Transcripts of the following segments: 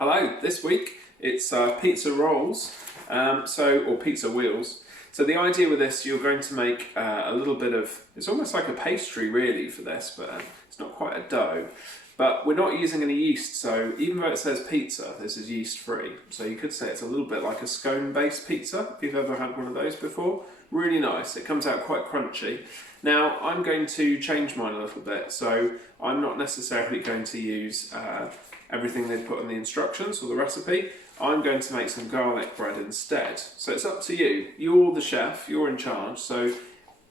Hello, this week it's pizza rolls, or pizza wheels. So the idea with this, you're going to make a little bit of, it's almost like a pastry really for this, but it's not quite a dough. But we're not using any yeast, so even though it says pizza, this is yeast free. So you could say it's a little bit like a scone-based pizza, if you've ever had one of those before. Really nice, it comes out quite crunchy. Now I'm going to change mine a little bit, so I'm not necessarily going to use everything they've put in the instructions or the recipe. I'm going to make some garlic bread instead. So it's up to you. You're the chef, you're in charge, so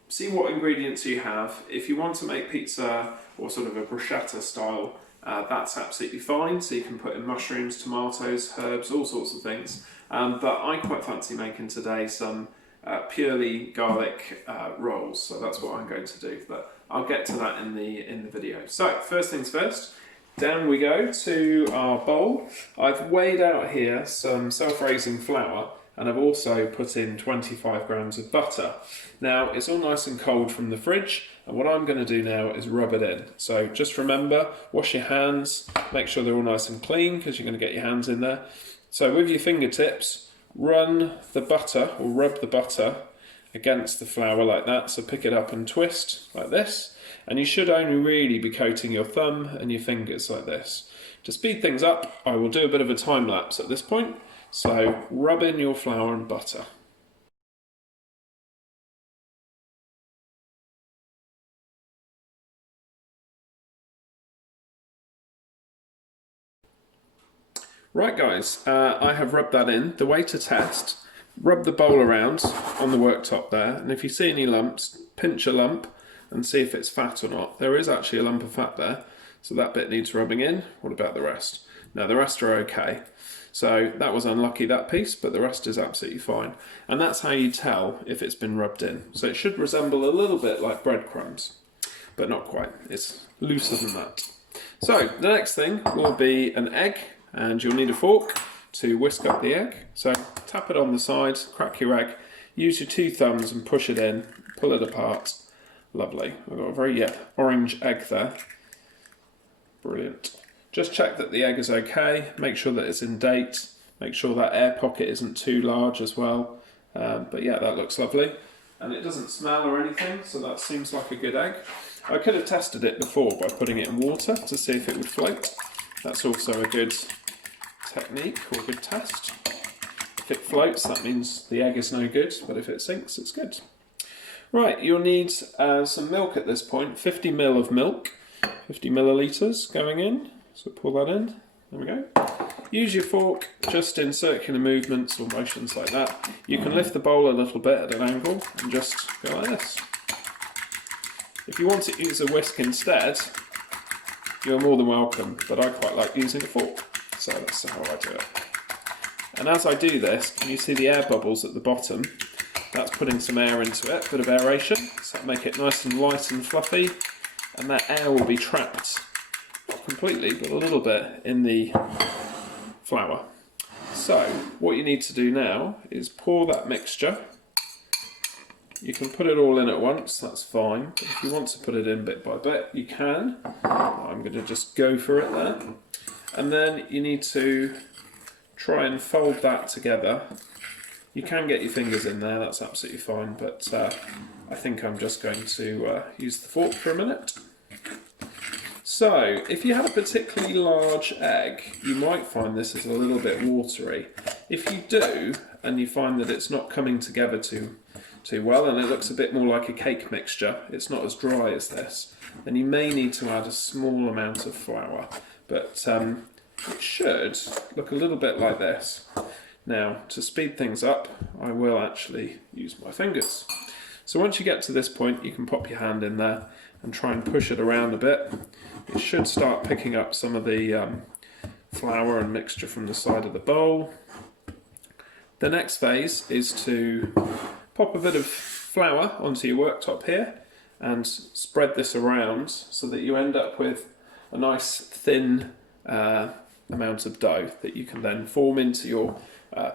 see what ingredients you have. If you want to make pizza or sort of a bruschetta style, that's absolutely fine. So you can put in mushrooms, tomatoes, herbs, all sorts of things. But I quite fancy making today some purely garlic rolls, so that's what I'm going to do. But I'll get to that in the video. So first things first. Down we go to our bowl. I've weighed out here some self-raising flour and I've also put in 25 grams of butter. Now it's all nice and cold from the fridge, and what I'm going to do now is rub it in. So just remember, wash your hands, make sure they're all nice and clean because you're going to get your hands in there. So with your fingertips, run the butter or rub the butter against the flour like that. So pick it up and twist like this. And you should only really be coating your thumb and your fingers like this. To speed things up, I will do a bit of a time lapse at this point. So rub in your flour and butter. Right guys, I have rubbed that in. The way to test, rub the bowl around on the worktop there, and if you see any lumps, pinch a lump and see if it's fat or not. There is actually a lump of fat there, so that bit needs rubbing in. What about the rest? Now the rest are okay. So that was unlucky, that piece, but the rest is absolutely fine. And that's how you tell if it's been rubbed in. So it should resemble a little bit like breadcrumbs, but not quite. It's looser than that. So the next thing will be an egg, and you'll need a fork to whisk up the egg. So tap it on the side, crack your egg, use your two thumbs and push it in, pull it apart. Lovely. We've got a very orange egg there. Brilliant. Just check that the egg is okay. Make sure that it's in date. Make sure that air pocket isn't too large as well. But yeah, that looks lovely. And it doesn't smell or anything, so that seems like a good egg. I could have tested it before by putting it in water to see if it would float. That's also a good technique or a good test. If it floats, that means the egg is no good, but if it sinks, it's good. Right, you'll need some milk at this point, 50 ml of milk, 50 millilitres going in, so pull that in, there we go. Use your fork just in circular movements or motions like that. You can lift the bowl a little bit at an angle and just go like this. If you want to use a whisk instead, you're more than welcome, but I quite like using a fork, so that's how I do it. And as I do this, can you see the air bubbles at the bottom? That's putting some air into it, a bit of aeration, so that'll make it nice and light and fluffy, and that air will be trapped, not completely, but a little bit in the flour. So what you need to do now is pour that mixture. You can put it all in at once, that's fine, but if you want to put it in bit by bit, you can. I'm going to just go for it there. And then you need to try and fold that together. You can get your fingers in there, that's absolutely fine, but I think I'm just going to use the fork for a minute. So, if you had a particularly large egg, you might find this is a little bit watery. If you do, and you find that it's not coming together too well, and it looks a bit more like a cake mixture, it's not as dry as this, then you may need to add a small amount of flour. But it should look a little bit like this. Now, to speed things up, I will actually use my fingers. So once you get to this point, you can pop your hand in there and try and push it around a bit. It should start picking up some of the flour and mixture from the side of the bowl. The next phase is to pop a bit of flour onto your worktop here and spread this around so that you end up with a nice thin amount of dough that you can then form into your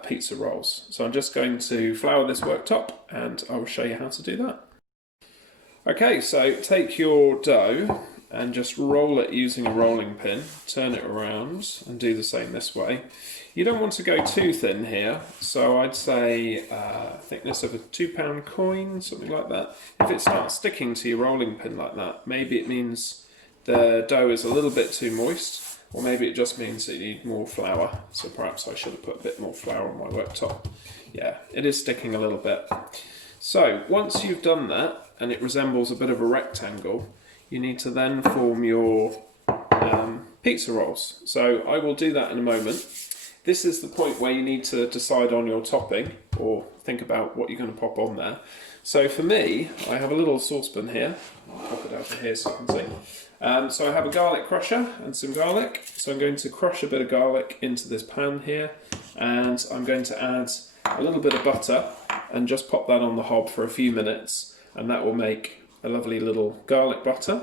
pizza rolls. So I'm just going to flour this worktop and I will show you how to do that. Okay, so take your dough and just roll it using a rolling pin, turn it around and do the same this way. You don't want to go too thin here, so I'd say thickness of a £2 coin, something like that. If it starts sticking to your rolling pin like that, maybe it means the dough is a little bit too moist, or maybe it just means that you need more flour. So perhaps I should have put a bit more flour on my worktop. Yeah, it is sticking a little bit. So once you've done that, and it resembles a bit of a rectangle, you need to then form your pizza rolls. So I will do that in a moment. This is the point where you need to decide on your topping, or think about what you're going to pop on there. So for me, I have a little saucepan here. I'll pop it over here so you can see. So I have a garlic crusher and some garlic. So I'm going to crush a bit of garlic into this pan here, and I'm going to add a little bit of butter and just pop that on the hob for a few minutes, and that will make a lovely little garlic butter.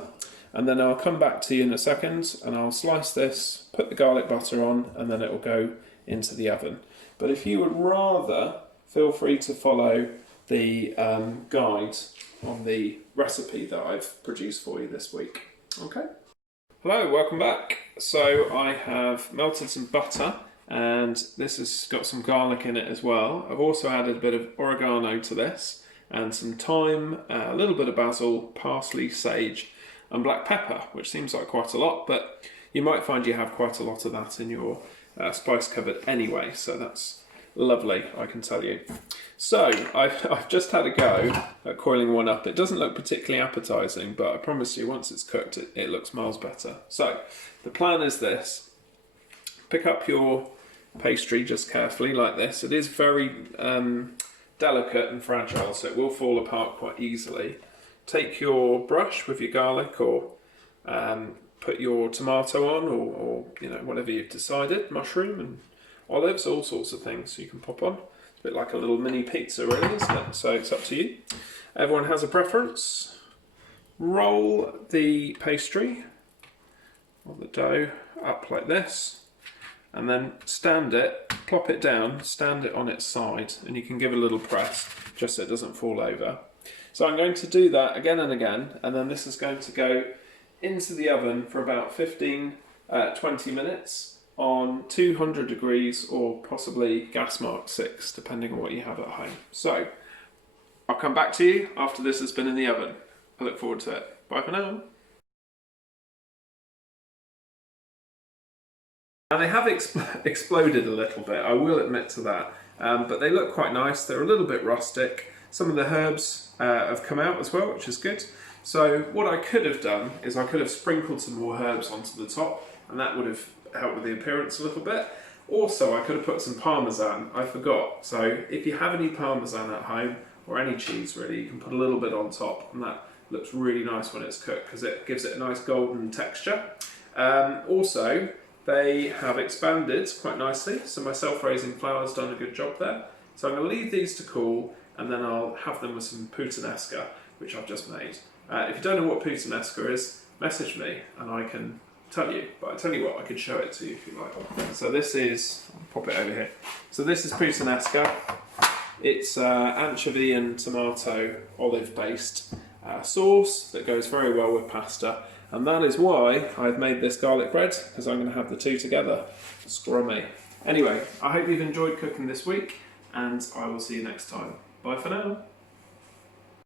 And then I'll come back to you in a second and I'll slice this, put the garlic butter on, and then it will go into the oven. But if you would rather, feel free to follow the guide on the recipe that I've produced for you this week. Okay. Hello, welcome back. So I have melted some butter, and this has got some garlic in it as well. I've also added a bit of oregano to this, and some thyme, a little bit of basil, parsley, sage, and black pepper, which seems like quite a lot, but you might find you have quite a lot of that in your spice cupboard anyway, so that's lovely, I can tell you. So I've just had a go at coiling one up. It doesn't look particularly appetizing, but I promise you once it's cooked it looks miles better. So the plan is this: pick up your pastry just carefully like this. It is very delicate and fragile, so it will fall apart quite easily. Take your brush with your garlic, or put your tomato on, or you know, whatever you've decided, mushroom and olives, all sorts of things you can pop on. It's a bit like a little mini pizza really, isn't it? So it's up to you. Everyone has a preference. Roll the pastry or the dough up like this, and then stand it, plop it down, stand it on its side, and you can give a little press just so it doesn't fall over. So I'm going to do that again and again, and then this is going to go into the oven for about 15-20 minutes on 200 degrees, or possibly gas mark 6, depending on what you have at home. So I'll come back to you after this has been in the oven. I look forward to it. Bye for now. Now they have exploded a little bit, I will admit to that, but they look quite nice. They're a little bit rustic. Some of the herbs have come out as well, which is good. So what I could have done is I could have sprinkled some more herbs onto the top, and that would have helped with the appearance a little bit. Also, I could have put some parmesan. I forgot. So if you have any parmesan at home, or any cheese really, you can put a little bit on top, and that looks really nice when it's cooked because it gives it a nice golden texture. Also, they have expanded quite nicely, so my self-raising flour's done a good job there. So I'm going to leave these to cool, and then I'll have them with some puttanesca, which I've just made. If you don't know what puttanesca is, message me and I can tell you. But I tell you what, I could show it to you if you like. So this is, I'll pop it over here. So this is puttanesca. It's anchovy and tomato olive based sauce that goes very well with pasta. And that is why I've made this garlic bread, because I'm going to have the two together. Scrummy. Anyway, I hope you've enjoyed cooking this week, and I will see you next time. Bye for now.